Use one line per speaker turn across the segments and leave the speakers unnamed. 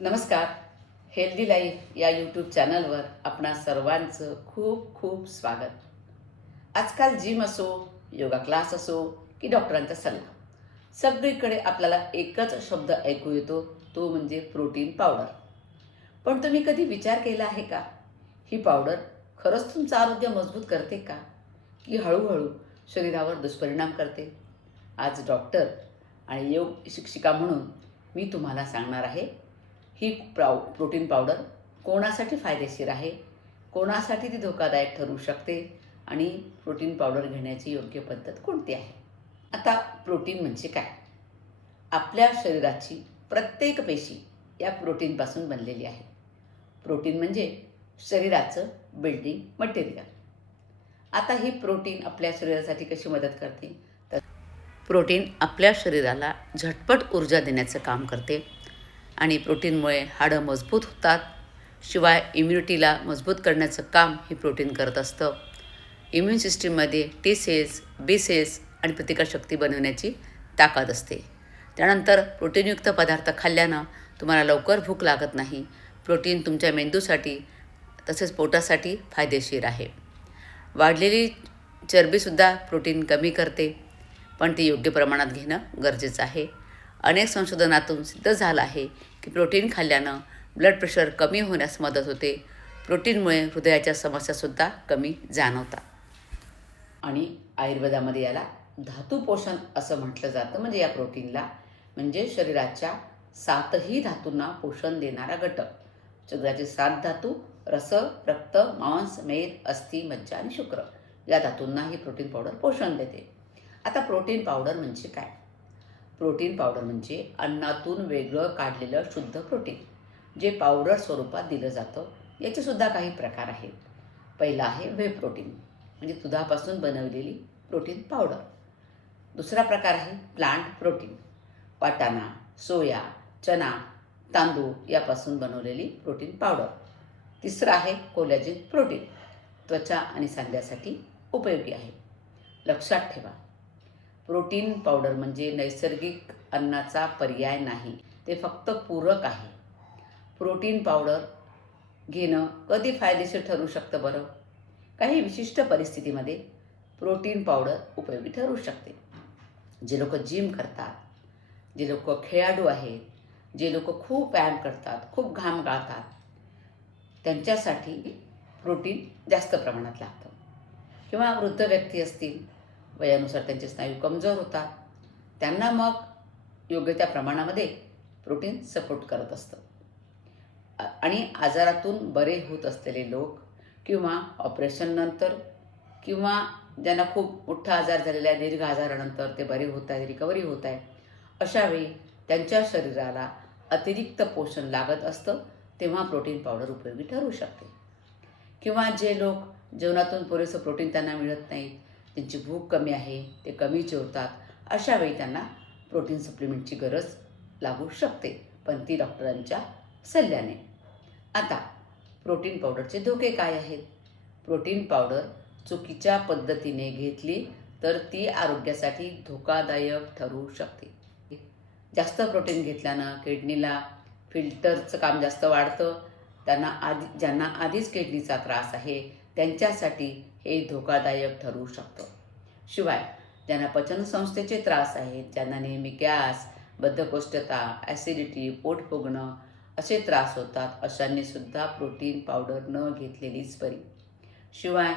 नमस्कार. Healthy life या YouTube चॅनलवर आपणा सर्वांचं खूप खूप स्वागत. आजकाल जिम असो योगा क्लास असो की डॉक्टरांचा सल्ला सगळीकडे आपल्याला एकच शब्द ऐकू येतो तो म्हणजे प्रोटीन पावडर पण तुम्ही कधी विचार केला आहे का? ही पावडर खरंच तुमचं आरोग्य मजबूत करते का? की हळूहळू शरीरावर दुष्परिणाम करते? आज डॉक्टर आणि योग शिक्षिका म्हणून मी तुम्हाला सांगणार आहे ही प्राव प्रोटीन पावडर कोणासाठी फायदेशीर आहे? कोणासाठी ती धोकादायक ठरू शकते? आणि प्रोटीन पावडर घेण्याची योग्य पद्धत कोणती आहे? आता प्रोटीन म्हणजे काय? आपल्या शरीराची प्रत्येक पेशी या प्रोटीनपासून बनलेली आहे. प्रोटीन म्हणजे शरीराचं बिल्डिंग मटेरियल आता ही प्रोटीन आपल्या शरीरासाठी कशी मदत करते? तर प्रोटीन आपल्या शरीराला झटपट ऊर्जा देण्याचं काम करते. आणि प्रोटीनमुळे हाडं मजबूत होतात. शिवाय इम्युनिटीला मजबूत करण्याचं काम हे प्रोटीन करत असतं. इम्युन सिस्टीममध्ये टी सेल्स बी सेल्स आणि प्रतिकारशक्ती बनवण्याची ताकद असते. त्यानंतर प्रोटीनयुक्त पदार्थ खाल्ल्यानं तुम्हाला लवकर भूक लागत नाही. प्रोटीन तुमच्या मेंदूसाठी तसेच पोटासाठी फायदेशीर आहे. वाढलेली चरबीसुद्धा प्रोटीन कमी करते पण ती योग्य प्रमाणात घेणं गरजेचं आहे. अनेक संशोधनातून सिद्ध झालं आहे की प्रोटीन खाल्ल्यानं ब्लड प्रेशर कमी होण्यास मदत होते. प्रोटीनमुळे हृदयाच्या समस्यासुद्धा कमी जाणवतात. आणि आयुर्वेदामध्ये याला धातू पोषण असं म्हटलं जातं. म्हणजे या प्रोटीनला म्हणजे शरीराच्या सातही धातूंना पोषण देणारा घटक. शरीराचे सात धातू रस रक्त मांस मेद अस्थि मज्जा आणि शुक्र या धातूंना ही प्रोटीन पावडर पोषण देते. आता प्रोटीन पावडर म्हणजे काय? प्रोटीन पावडर म्हणजे अन्नातून वेगळं काढलेलं शुद्ध प्रोटीन जे पावडर स्वरूपात दिलं जातं याचेसुद्धा काही प्रकार आहेत. पहिला आहे व्हे प्रोटीन म्हणजे दुधापासून बनवलेली प्रोटीन पावडर. दुसरा प्रकार आहे प्लांट प्रोटीन वाटाणा सोया चना तांदूळ यापासून बनवलेली प्रोटीन पावडर. तिसरं आहे कोलॅजिन प्रोटीन त्वचा आणि सांध्यासाठी उपयोगी आहे. लक्षात ठेवा प्रोटीन पावडर म्हणजे नैसर्गिक अन्नाचा पर्याय नाही ते फक्त पूरक आहे. प्रोटीन पावडर घेणं कधी फायदेशीर ठरू शकतं बरं? काही विशिष्ट परिस्थितीमध्ये प्रोटीन पावडर उपयोगी ठरू शकते. जे लोक जिम करतात जे लोक खेळाडू आहेत जे लोक खूप व्यायाम करतात खूप घाम गाळतात त्यांच्यासाठी प्रोटीन जास्त प्रमाणात लागतं. किंवा वृद्ध व्यक्ती असतील वयानुसार त्यांचे स्नायू कमजोर होतात. त्यांना मग योग्य त्या प्रमाणामध्ये प्रोटीन सपोर्ट करत असतं. आणि आजारातून बरे होत असलेले लोक किंवा ऑपरेशननंतर किंवा ज्यांना खूप मोठा आजार झालेला आहे दीर्घ आजारानंतर ते बरे होत आहे रिकव्हरी होत आहे अशावेळी त्यांच्या शरीराला अतिरिक्त पोषण लागत असतं तेव्हा प्रोटीन पावडर उपयोगी ठरू शकते. किंवा जे लोक जेवणातून पुरेसं प्रोटीन त्यांना मिळत नाहीत त्यांची भूक कमी आहे ते कमी जेवतात अशा वेळी त्यांना प्रोटीन सप्लिमेंटची गरज लागू शकते पण ती डॉक्टरांच्या सल्ल्याने. आता प्रोटीन पावडरचे धोके काय आहेत? प्रोटीन पावडर चुकीच्या पद्धतीने घेतली तर ती आरोग्यासाठी धोकादायक ठरू शकते. जास्त प्रोटीन घेतल्यानं किडनीला फिल्टरचं काम जास्त वाढतं. त्यांना आधी ज्यांना आधीच किडनीचा त्रास आहे त्यांच्यासाठी हे धोकादायक ठरू शकतं. शिवाय ज्यांना पचनसंस्थेचे त्रास आहेत ज्यांना नेहमी गॅस बद्धकोष्ठता ॲसिडिटी पोट फुगणं असे त्रास होतात अशांनी सुद्धा प्रोटीन पावडर न घेतलेलीच बरी. शिवाय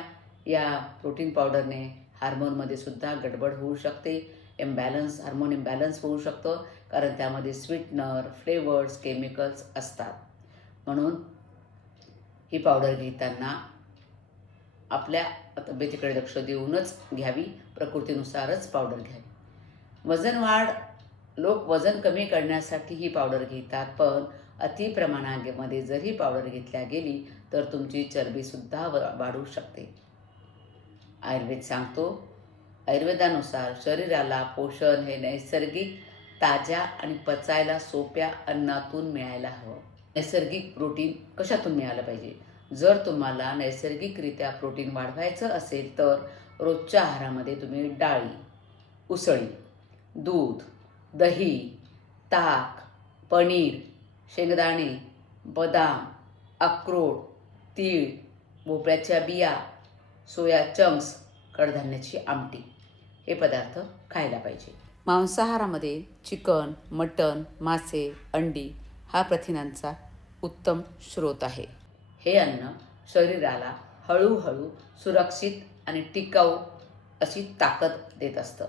या प्रोटीन पावडरने हार्मोनमध्ये सुद्धा गडबड होऊ शकते इम्बॅलन्स हार्मोन इम्बॅलन्स होऊ शकतं कारण त्यामध्ये स्वीटनर फ्लेवर्स केमिकल्स असतात. म्हणून ही पावडर घेताना आपल्या तब्येतीकडे लक्ष देऊनच घ्यावी प्रकृतीनुसारच पावडर घ्यावी. वजन वाढ लोक वजन कमी करण्यासाठी ही पावडर घेतात पण अति प्रमाणामध्ये जर ही पावडर घेतल्या गेली तर तुमची चरबीसुद्धा व- वाढू शकते. आयुर्वेद सांगतो आयुर्वेदानुसार शरीराला पोषण हे नैसर्गिक ताज्या आणि पचायला सोप्या अन्नातून मिळायला हवं. नैसर्गिक प्रोटीन कशातून मिळालं पाहिजे? जर तुम्हाला नैसर्गिकरित्या प्रोटीन वाढवायचं असेल तर रोजच्या आहारामध्ये तुम्ही डाळी उसळी दूध दही ताक पनीर शेंगदाणे बदाम अक्रोड तीळ भोपळ्याच्या बिया सोया चंक्स कडधान्याची आमटी हे पदार्थ खायला पाहिजे. मांसाहारामध्ये चिकन मटण मासे अंडी हा प्रथिनांचा उत्तम स्रोत आहे. हे अन्न शरीराला हळूहळू सुरक्षित आणि टिकाऊ अशी ताकद देत असतं.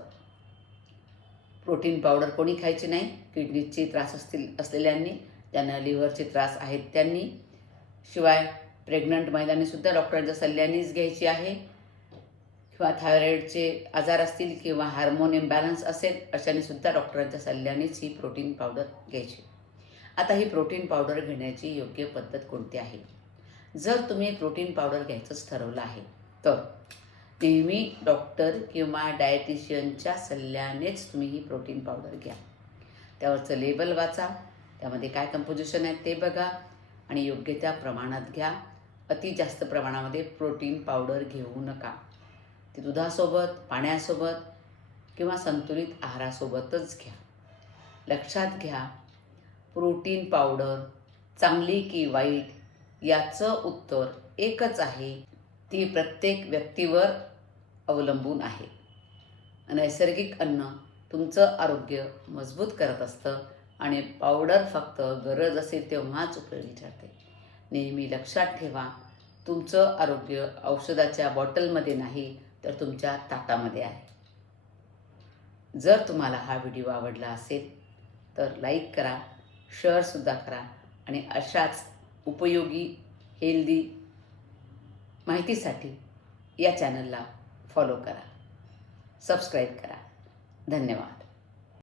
प्रोटीन पावडर कोणी खायची नाही किडनीचे त्रास असतील असलेल्यांनी ज्यांना लिव्हरचे त्रास आहेत त्यांनी. शिवाय प्रेग्नंट महिलांनीसुद्धा डॉक्टरांच्या सल्ल्यानेच घ्यायची आहे. किंवा थायरॉईडचे आजार असतील किंवा हार्मोन इम्बॅलन्स असेल अशानेसुद्धा डॉक्टरांच्या सल्ल्यानेच ही प्रोटीन पावडर घ्यायची. आता ही प्रोटीन पावडर घेण्याची योग्य पद्धत कोणती आहे? जर तुम्ही प्रोटीन पावडर घ्यायचंच ठरवलं आहे तर नेहमी डॉक्टर किंवा डायटिशियनच्या सल्ल्यानेच तुम्ही ही प्रोटीन पावडर घ्या. त्यावरचं लेबल वाचा त्यामध्ये काय कंपोजिशन आहे ते बघा आणि योग्य त्या प्रमाणात घ्या. अति जास्त प्रमाणामध्ये प्रोटीन पावडर घेऊ नका. ते दुधासोबत पाण्यासोबत किंवा संतुलित आहारासोबतच घ्या. लक्षात घ्या प्रोटीन पावडर चांगली की वाईट याचं उत्तर एकच आहे. ती प्रत्येक व्यक्तीवर अवलंबून आहे. नैसर्गिक अन्न तुमचं आरोग्य मजबूत करत असतं आणि पावडर फक्त गरज असेल तेव्हाच उपयोगी ठरते. नेहमी लक्षात ठेवा तुमचं आरोग्य औषधाच्या बॉटलमध्ये नाही तर तुमच्या ताटामध्ये आहे. जर तुम्हाला हा व्हिडिओ आवडला असेल तर लाईक करा शेअरसुद्धा करा आणि अशाच उपयोगी हेल्दी माहितीसाठी या चॅनलला फॉलो करा. सबस्क्राईब करा. धन्यवाद.